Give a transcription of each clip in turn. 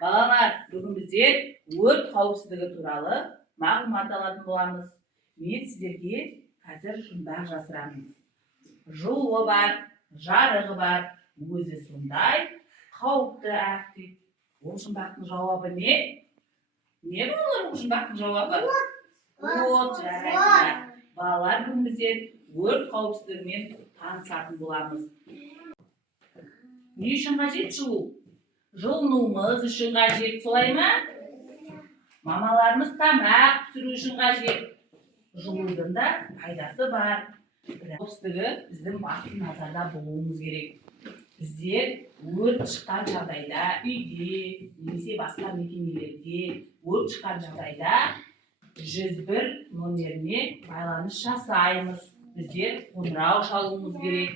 Балалар, бүгін біздер өрт қауіпсіздігі туралы мағлұмат алатын боламыз. Мен сіздерге қазір жұмбақ жасырамын. Жолы бар, жарығы бар, өзі сондай қауіпті әрі. Ол жұмбақтың жауабы не? Не балалар, ол жұмбақтың жауабы? От, жарайсыздар. Балалар, бүгін біздер өрт қауіпсіздігімен танысатын боламыз. Не үшін қажет жылу? Жылынуымыз үшін қажет, солай ма? Мамаларымыз тамақ пісіру үшін қажет. Жылудың да пайдасы бар. Қауіпсіздігі біздің басты назарда болуымыз керек. Біздер өрт шыққан жағдайда үйде немесе басқа мекемелерде өрт шыққан жағдайда 101 номеріне байланыс жасаймыз. Біздер қоңырау шалуымыз керек.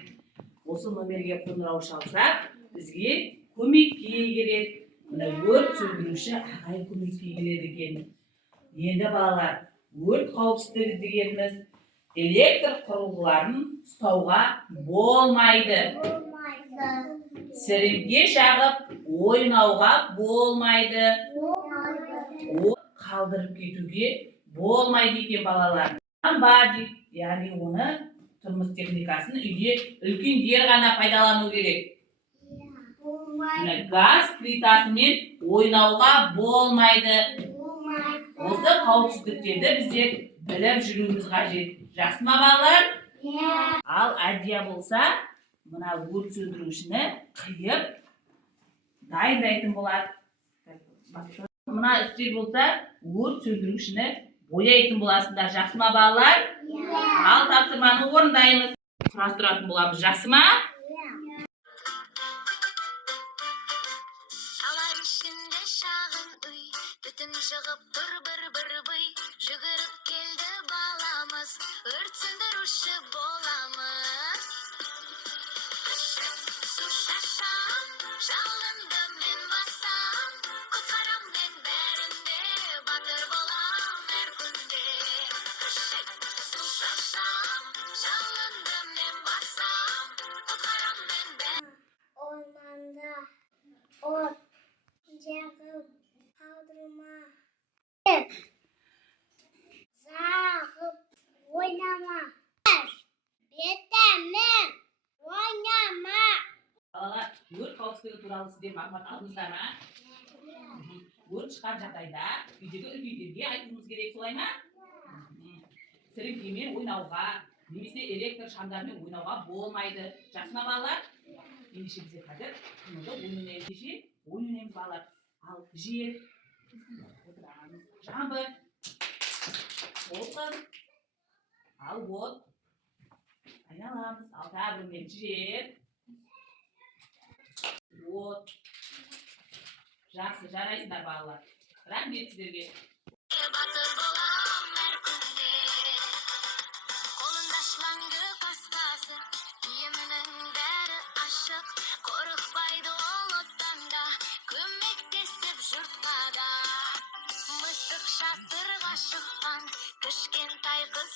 Осы номерге қоңырау шалсақ, бізге көмекке келеді. Мына өрт сөндіруші ағай көмекке келеді екен. Енді балалар, өрт қауіпсіздігі дегеніміз электр құрылғыларын ұстауға болмайды. Сіріңке жағып ойнауға болмайды. Қалдырып кетуге болмайды екен балалар. Ламба дейді, яғни оны тұрмыс техникасын үйде үлкендер ғана пайдалану керек. Газ плитасымен ойнауға болмайды. Осы қауіпсіздіктерді біздер біліп жүруіміз қажет. Жақсы ма балалар? Ал әдия болса, мына өрт сөндірушіні қиып дайындайтын болады. Мына үстел болса, өрт сөндірушіні бояйтын боласыңдар. Жақсы ма балалар? Ал тапсырманы орындаймыз. Құрастыратын боламыз. Жақсы ма? Шығып тұр бір бый, жүгіріп келді баламыз, өрт сөндіруші боламыз. Су шашам, жалынды мен басам, құтқарам мен бәрінде, батыр болам әр күнде. Су шашам, жалынды мен басам, құтқарам мен бәрінде. Орманда от жағып қалдырма. Зағып ойнама. Бетімен ойнама. Балалар, өрт қауіпсіздігі туралы сіздер мағлұмат алдыңыздар ма? Өрт шыққан жағдайда үйдегі үлкендерге айтуымыз керек, солай ма? Сіріңкемен ойнауға, немесе электр шамдармен ойнауға болмайды. Жақсы ма балалар? Ендеше біздер қазір қимылды ойын ойнаймыз балалар. Ал жер, жамбы, толқын, ал от, айналамыз. Ал тағырымен жер, от. Жақсы, жарайсыңдар балалар. Рахмет сіздерге. Батыр болам әр күнде. Қолында шлангы қасқасы, киімінің бәрі ашық, қорықпайды ол оттан да, көмектесіп жұртқа да. Мысық шатырға шыққан, кішкентай қыз